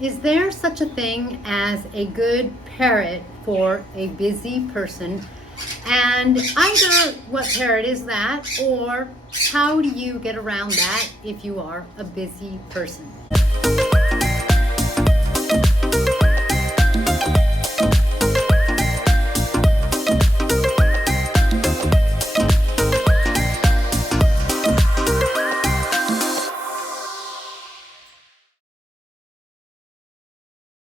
Is there such a thing as a good parrot for a busy person? And either what parrot is that, or how do you get around that if you are a busy person?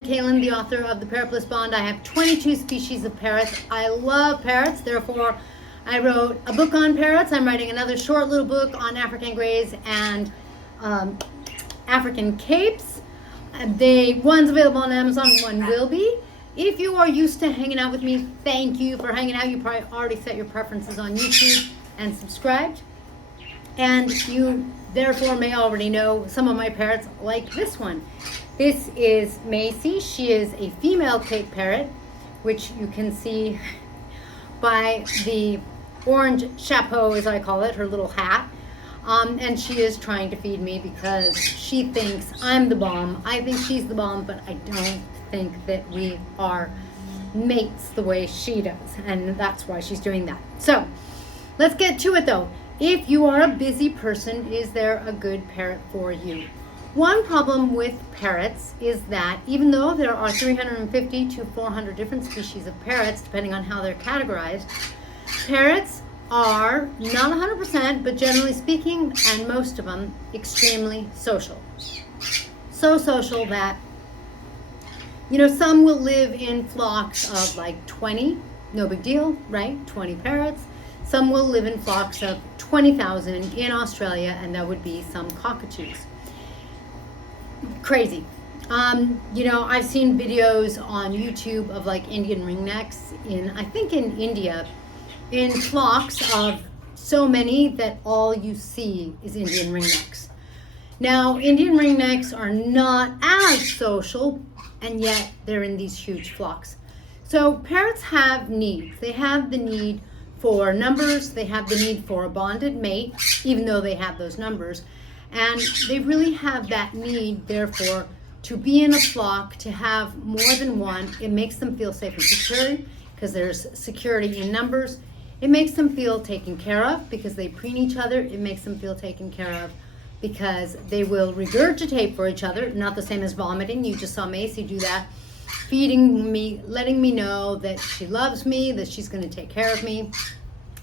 Kaylin, the author of the Parrot Bliss Bond. I have 22 species of parrots. I love parrots, therefore I wrote a book on parrots. I'm writing another short little book on African greys and African capes. One's available on Amazon, one will be. If you are used to hanging out with me, thank you for hanging out. You probably already set your preferences on YouTube and subscribed. And you therefore may already know some of my parrots, like this one. This is Macy. She is a female Cape parrot, which you can see by the orange chapeau, as I call it, her little hat. And she is trying to feed me because she thinks I'm the bomb. I think she's the bomb, but I don't think that we are mates the way she does. And that's why she's doing that. So let's get to it though. If you are a busy person, is there a good parrot for you? One problem with parrots is that even though there are 350 to 400 different species of parrots, depending on how they're categorized, parrots are not 100%, but generally speaking, and most of them, extremely social. So social that, some will live in flocks of like 20, no big deal, right? 20 parrots. Some will live in flocks of 20,000 in Australia, and that would be some cockatoos. Crazy. I've seen videos on YouTube of like Indian ringnecks I think in India, in flocks of so many that all you see is Indian ringnecks. Now, Indian ringnecks are not as social, and yet they're in these huge flocks. So parrots have needs. They have the need for numbers, they have the need for a bonded mate, even though they have those numbers. And they really have that need, therefore, to be in a flock, to have more than one. It makes them feel safe and secure because there's security in numbers. It makes them feel taken care of because they preen each other. It makes them feel taken care of because they will regurgitate for each other, not the same as vomiting. You just saw Macy do that. Feeding me, letting me know that she loves me, that she's going to take care of me.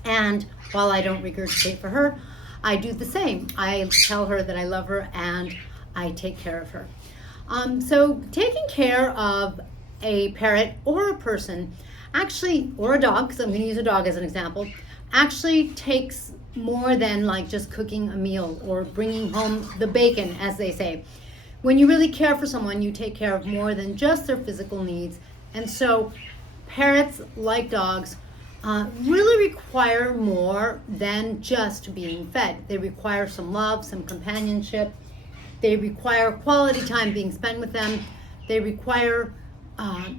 And while I don't regurgitate for her, I do the same. I tell her that I love her and I take care of her. So taking care of a parrot or a person, actually, or a dog, because I'm going to use a dog as an example, actually takes more than like just cooking a meal or bringing home the bacon, as they say. When you really care for someone, you take care of more than just their physical needs. And so parrots, like dogs, really require more than just being fed. They require some love, some companionship. They require quality time being spent with them. They require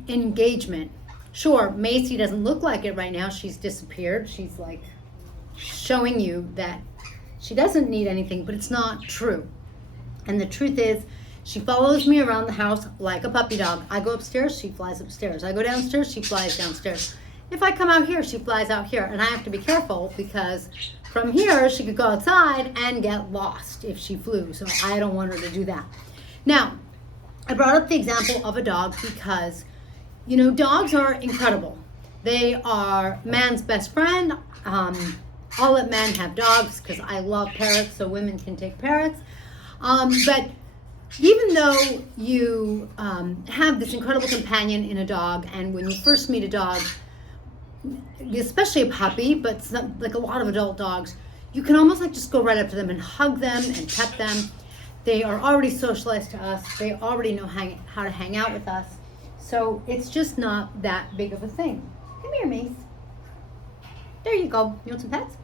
engagement. Sure, Macy doesn't look like it right now. She's disappeared. She's like showing you that she doesn't need anything, but it's not true. And the truth is, she follows me around the house like a puppy dog. I go upstairs, she flies upstairs. I go downstairs, she flies downstairs. If I come out here, she flies out here. And I have to be careful because from here, she could go outside and get lost if she flew. So I don't want her to do that. Now, I brought up the example of a dog because, dogs are incredible. They are man's best friend. I'll let men have dogs because I love parrots, so women can take parrots. But even though you have this incredible companion in a dog, and when you first meet a dog, especially a puppy, but like a lot of adult dogs, you can almost like just go right up to them and hug them and pet them. They are already socialized to us. They already know how to hang out with us. So it's just not that big of a thing. Come here, Mace. There you go. You want some pets?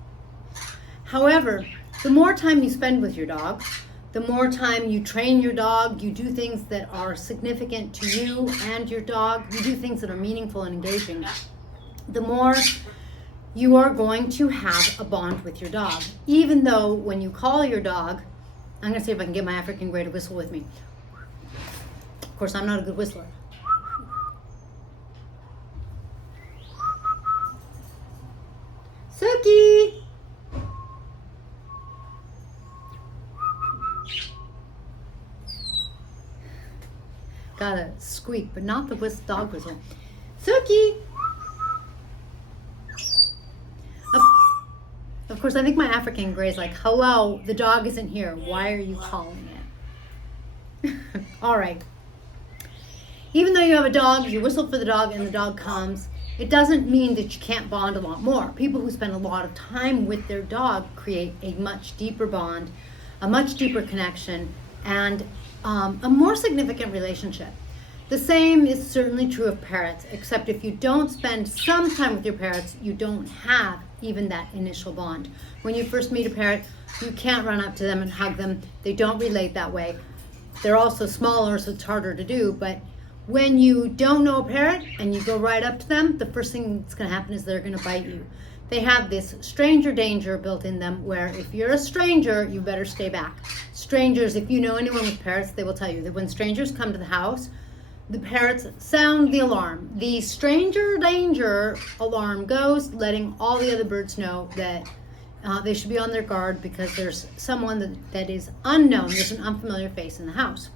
However, the more time you spend with your dog, the more time you train your dog, you do things that are significant to you and your dog, you do things that are meaningful and engaging, the more you are going to have a bond with your dog. Even though when you call your dog, I'm going to see if I can get my African grey to whistle with me. Of course, I'm not a good whistler. Suki! Gotta squeak, but not the dog whistle. Suki! Of course, I think my African Grey is like, hello, the dog isn't here. Why are you calling it? All right. Even though you have a dog, you whistle for the dog and the dog comes, it doesn't mean that you can't bond a lot more. People who spend a lot of time with their dog create a much deeper bond, a much deeper connection, and a more significant relationship. The same is certainly true of parrots, except if you don't spend some time with your parrots, you don't have even that initial bond. When you first meet a parrot, you can't run up to them and hug them. They don't relate that way. They're also smaller, so it's harder to do, but when you don't know a parrot and you go right up to them, the first thing that's going to happen is they're going to bite you. They have this stranger danger built in them where if you're a stranger, you better stay back. Strangers, if you know anyone with parrots, they will tell you that when strangers come to the house, the parrots sound the alarm. The stranger danger alarm goes, letting all the other birds know that they should be on their guard because there's someone that is unknown. There's an unfamiliar face in the house.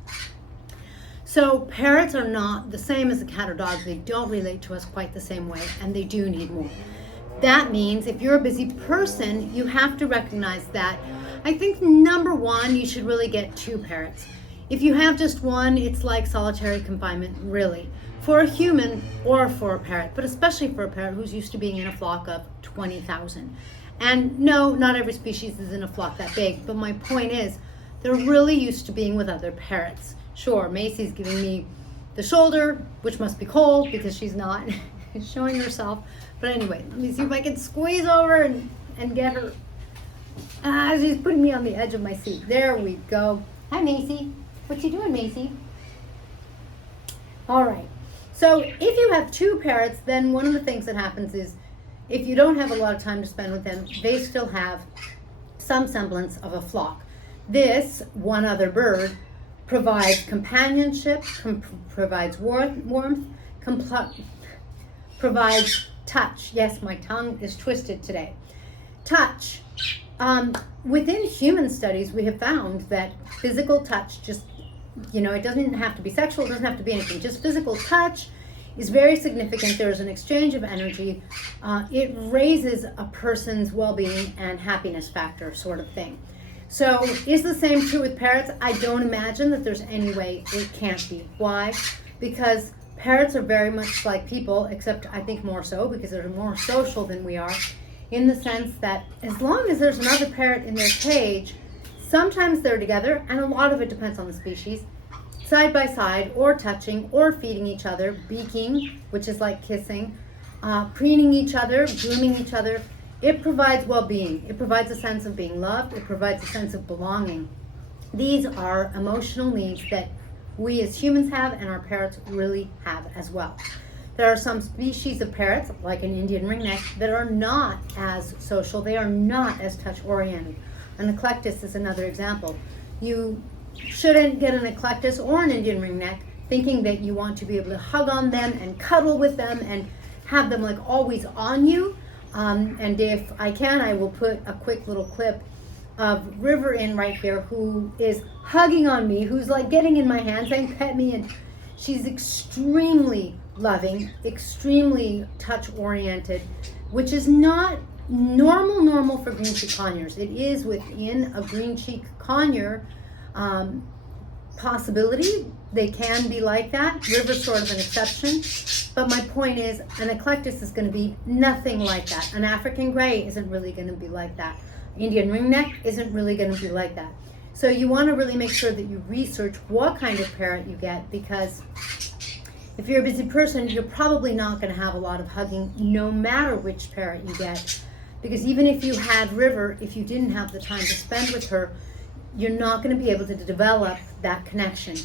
So parrots are not the same as a cat or dog. They don't relate to us quite the same way, and they do need more. That means if you're a busy person, you have to recognize that. I think number one, you should really get 2 parrots. If you have just one, it's like solitary confinement, really, for a human or for a parrot, but especially for a parrot who's used to being in a flock of 20,000. And no, not every species is in a flock that big, but my point is, they're really used to being with other parrots. Sure, Macy's giving me the shoulder, which must be cold because she's not showing herself. But anyway, let me see if I can squeeze over and get her. She's putting me on the edge of my seat. There we go. Hi, Macy. What you doing, Macy? All right. So if you have 2 parrots, then one of the things that happens is if you don't have a lot of time to spend with them, they still have some semblance of a flock. This one other bird provides companionship, provides warmth, provides touch. Yes, my tongue is twisted today. Touch. Within human studies, we have found that physical touch, just, it doesn't have to be sexual, it doesn't have to be anything, just physical touch is very significant. There's an exchange of energy. It raises a person's well-being and happiness factor sort of thing. So is the same true with parrots? I don't imagine that there's any way it can't be. Why? Because parrots are very much like people, except I think more so because they're more social than we are, in the sense that as long as there's another parrot in their cage, sometimes they're together, and a lot of it depends on the species, side by side, or touching, or feeding each other, beaking, which is like kissing, preening each other, grooming each other. It provides well-being. It provides a sense of being loved. It provides a sense of belonging. These are emotional needs that we as humans have and our parrots really have as well. There are some species of parrots, like an Indian ringneck, that are not as social. They are not as touch-oriented. An eclectus is another example. You shouldn't get an eclectus or an Indian ringneck thinking that you want to be able to hug on them and cuddle with them and have them like always on you. And if I can, I will put a quick little clip of River in right here, who is hugging on me, who's like getting in my hand saying pet me, and she's extremely loving, extremely touch oriented, which is not normal for green cheek conures. It is within a green cheek conure possibility. They can be like that. River's sort of an exception. But my point is, an eclectus is going to be nothing like that. An African Grey isn't really going to be like that. Indian ringneck isn't really going to be like that. So you want to really make sure that you research what kind of parrot you get, because if you're a busy person, you're probably not going to have a lot of hugging no matter which parrot you get. Because even if you had River, if you didn't have the time to spend with her, you're not going to be able to develop that connection.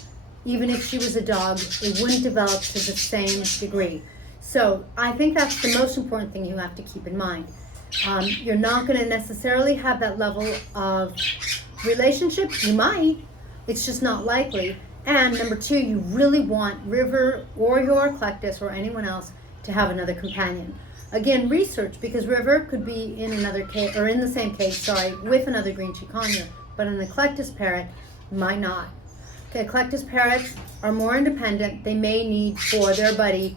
Even if she was a dog, it wouldn't develop to the same degree. So I think that's the most important thing you have to keep in mind. You're not going to necessarily have that level of relationship. You might. It's just not likely. And number two, you really want River or your eclectus or anyone else to have another companion. Again, research, because River could be in another cage, or in the same cage, sorry, with another green chiconia, but an eclectus parrot might not. Okay, eclectus parrots are more independent. They may need for their buddy,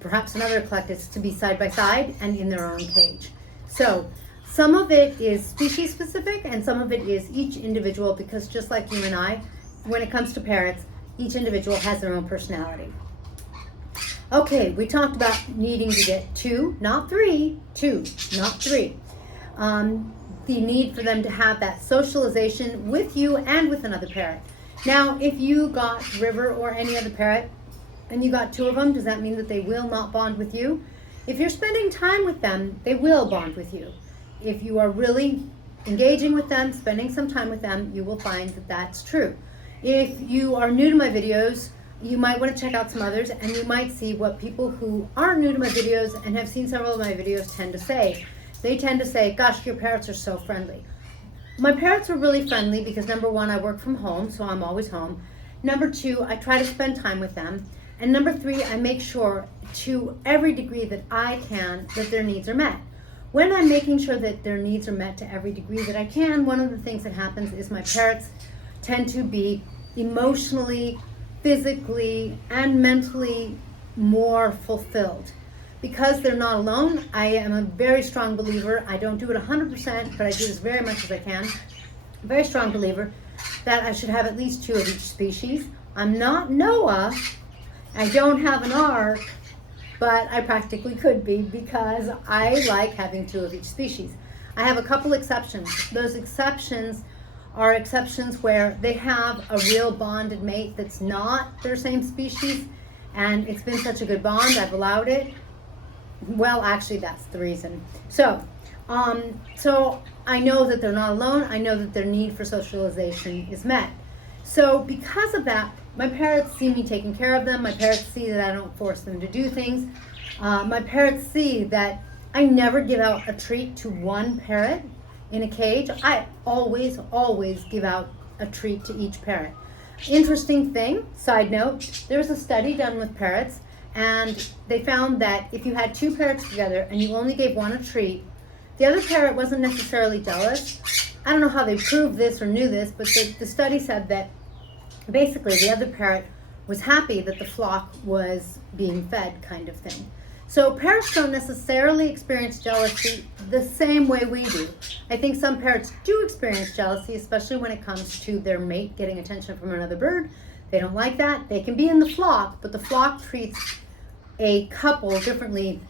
perhaps another eclectus, to be side by side and in their own cage. So some of it is species specific and some of it is each individual, because just like you and I, when it comes to parrots, each individual has their own personality. Okay, we talked about needing to get two, not three, the need for them to have that socialization with you and with another parrot. Now, if you got River or any other parrot and you got two of them, does that mean that they will not bond with you? If you're spending time with them, they will bond with you. If you are really engaging with them, spending some time with them, you will find that that's true. If you are new to my videos, you might want to check out some others, and you might see what people who aren't new to my videos and have seen several of my videos tend to say. They tend to say, gosh, your parrots are so friendly. My parrots are really friendly because number one, I work from home, so I'm always home. Number two, I try to spend time with them. And number three, I make sure to every degree that I can that their needs are met. When I'm making sure that their needs are met to every degree that I can, one of the things that happens is my parrots tend to be emotionally, physically, and mentally more fulfilled. Because they're not alone, I am a very strong believer, I don't do it 100%, but I do as very much as I can, a very strong believer that I should have at least two of each species. I'm not Noah, I don't have an ark, but I practically could be because I like having two of each species. I have a couple exceptions. Those exceptions are exceptions where they have a real bonded mate that's not their same species, and it's been such a good bond, I've allowed it. Well, actually, that's the reason. So I know that they're not alone. I know that their need for socialization is met. So because of that, my parrots see me taking care of them. My parrots see that I don't force them to do things. My parrots see that I never give out a treat to one parrot in a cage. I always give out a treat to each parrot. Interesting thing, side note, there's a study done with parrots, and they found that if you had two parrots together and you only gave one a treat, the other parrot wasn't necessarily jealous. I don't know how they proved this or knew this, but the study said that basically the other parrot was happy that the flock was being fed, kind of thing. So parrots don't necessarily experience jealousy the same way we do. I think some parrots do experience jealousy, especially when it comes to their mate getting attention from another bird. They don't like that. They can be in the flock, but the flock treats a couple differently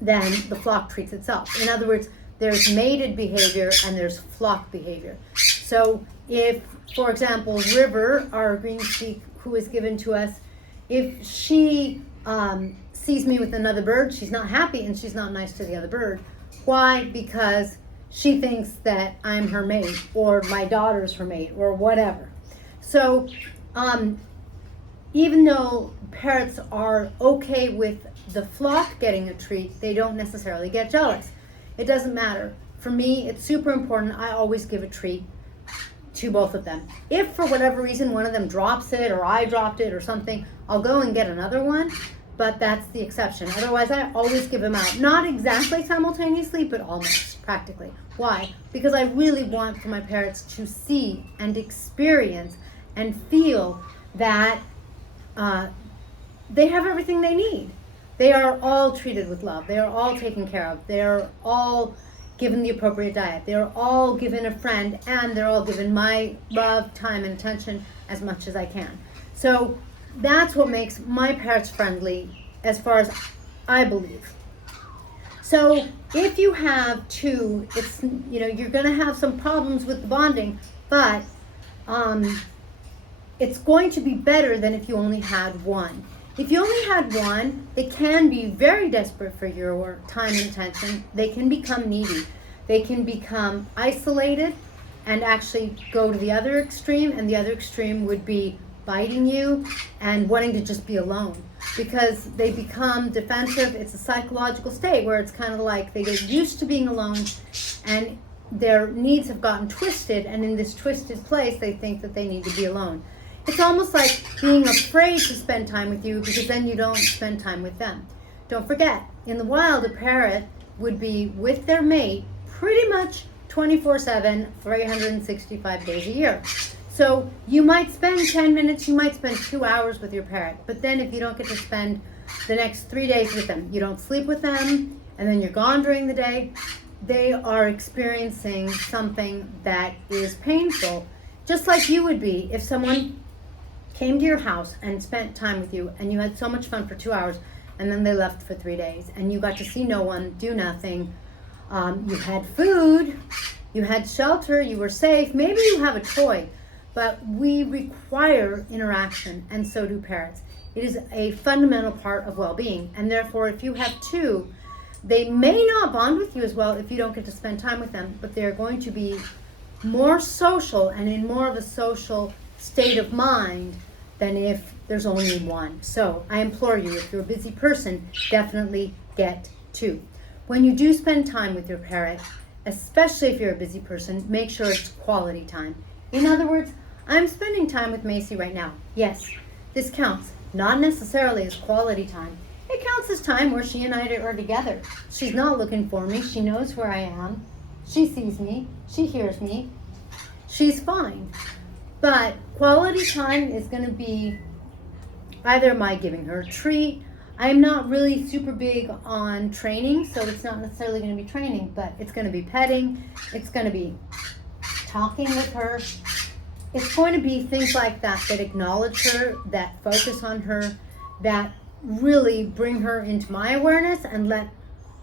than the flock treats itself. In other words, there's mated behavior and there's flock behavior. So if, for example, River, our green cheek who is given to us, if she sees me with another bird, she's not happy and she's not nice to the other bird. Why? Because she thinks that I'm her mate or my daughter's her mate or whatever. So even though parrots are okay with the flock getting a treat, they don't necessarily get jealous. It doesn't matter. For me, it's super important. I always give a treat to both of them. If for whatever reason one of them drops it or I dropped it or something, I'll go and get another one, but that's the exception. Otherwise, I always give them out. Not exactly simultaneously, but almost, practically. Why? Because I really want for my parrots to see and experience and feel that they have everything they need. They are all treated with love. They are all taken care of. They are all given the appropriate diet. They are all given a friend, and they're all given my love, time, and attention as much as I can. So that's what makes my parrots friendly, as far as I believe. So if you have two, it's, you know, you're going to have some problems with the bonding, but it's going to be better than if you only had one. If you only had one, they can be very desperate for your time and attention. They can become needy. They can become isolated and actually go to the other extreme, and the other extreme would be biting you and wanting to just be alone because they become defensive. It's a psychological state where it's kind of like they get used to being alone and their needs have gotten twisted, and in this twisted place they think that they need to be alone. It's almost like being afraid to spend time with you because then you don't spend time with them. Don't forget, in the wild, a parrot would be with their mate pretty much 24/7, 365 days a year. So you might spend 10 minutes, you might spend 2 hours with your parrot, but then if you don't get to spend the next 3 days with them, you don't sleep with them, and then you're gone during the day, they are experiencing something that is painful, just like you would be if someone came to your house and spent time with you and you had so much fun for 2 hours and then they left for 3 days and you got to see no one, do nothing. You had food, you had shelter, you were safe, maybe you have a toy, but we require interaction, and so do parrots. It is a fundamental part of well-being, and therefore if you have two, they may not bond with you as well if you don't get to spend time with them, but they're going to be more social and in more of a social state of mind than if there's only one. So I implore you, if you're a busy person, definitely get two. When you do spend time with your parrot, especially if you're a busy person, make sure it's quality time. In other words, I'm spending time with Macy right now. Yes, this counts. Not necessarily as quality time. It counts as time where she and I are together. She's not looking for me. She knows where I am. She sees me. She hears me. She's fine. But quality time is going to be either my giving her a treat. I'm not really super big on training, so it's not necessarily going to be training, but it's going to be petting. It's going to be talking with her. It's going to be things like that that acknowledge her, that focus on her, that really bring her into my awareness and let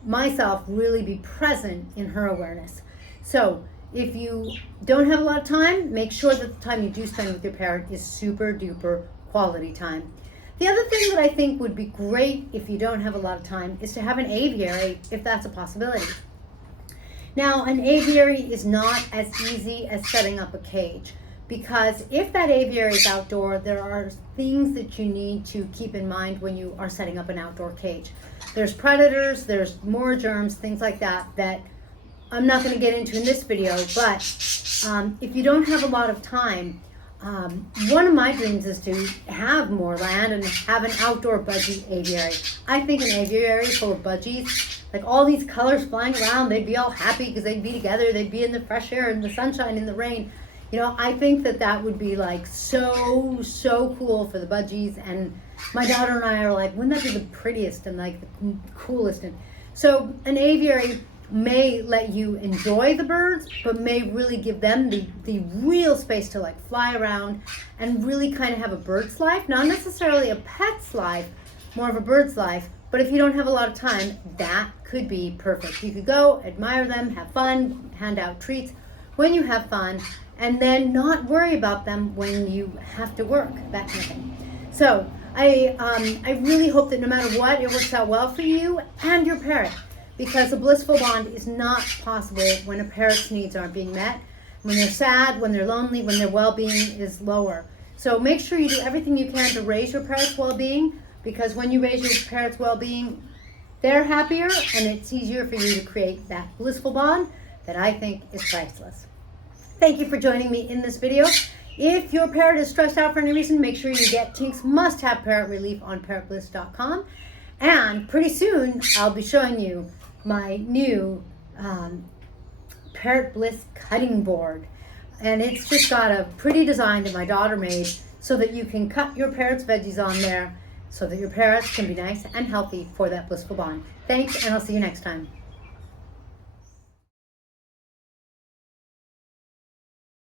myself really be present in her awareness. So if you don't have a lot of time, make sure that the time you do spend with your parrot is super duper quality time. The other thing that I think would be great if you don't have a lot of time is to have an aviary, if that's a possibility. Now, an aviary is not as easy as setting up a cage, because if that aviary is outdoor, there are things that you need to keep in mind when you are setting up an outdoor cage. There's predators, there's more germs, things like that, that I'm not going to get into in this video, but if you don't have a lot of time, one of my dreams is to have more land and have an outdoor budgie aviary. I think an aviary full of budgies, like all these colors flying around, they'd be all happy because they'd be together, they'd be in the fresh air, in the sunshine, in the rain. You know, I think that that would be like so cool for the budgies, and my daughter and I are like, wouldn't that be the prettiest and like the coolest? And so an aviary may let you enjoy the birds, but may really give them the real space to like fly around and really kind of have a bird's life. Not necessarily a pet's life, more of a bird's life, but if you don't have a lot of time, that could be perfect. You could go, admire them, have fun, hand out treats when you have fun, and then not worry about them when you have to work, that kind of thing. So I really hope that no matter what, it works out well for you and your parrot, because a blissful bond is not possible when a parrot's needs aren't being met, when they're sad, when they're lonely, when their well-being is lower. So make sure you do everything you can to raise your parrot's well-being, because when you raise your parrot's well-being, they're happier, and it's easier for you to create that blissful bond that I think is priceless. Thank you for joining me in this video. If your parrot is stressed out for any reason, make sure you get Tink's must-have parrot relief on parrotbliss.com. And pretty soon, I'll be showing you my new Parrot Bliss cutting board. And it's just got a pretty design that my daughter made so that you can cut your parrot's veggies on there so that your parrots can be nice and healthy for that blissful bond. Thanks, and I'll see you next time.